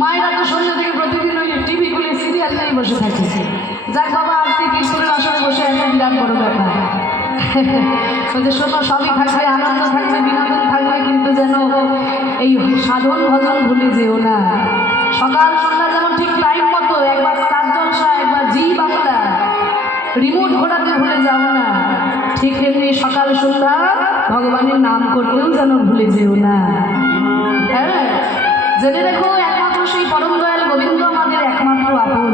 মায়েরা তো সন্ধ্যা থেকে প্রতিদিন ওই টিভি খুলে সিরিয়াল নিয়ে বসে থাকে। যাক বাবা, আজকে কীর্তনের আসরে বসে একটা বিরাট বড় ব্যাপার। ওদের শোনো, সবই থাকবে, আনন্দ থাকবে, বিনোদন থাকবে, কিন্তু যেন এই সাধন ভজন ভুলে যেও না। সকাল সন্ধ্যা যেমন ঠিক টাইম মতো একবার স্টার জলসা, একবার জি বাংলা রিমোট ঘোরাতে ভুলে যাও না, ঠিক তেমনি সকাল সন্ধ্যা ভগবানের নাম করতেও যেন ভুলে যেও না। হ্যাঁ, জেনে রেখো একমাত্র সেই পরম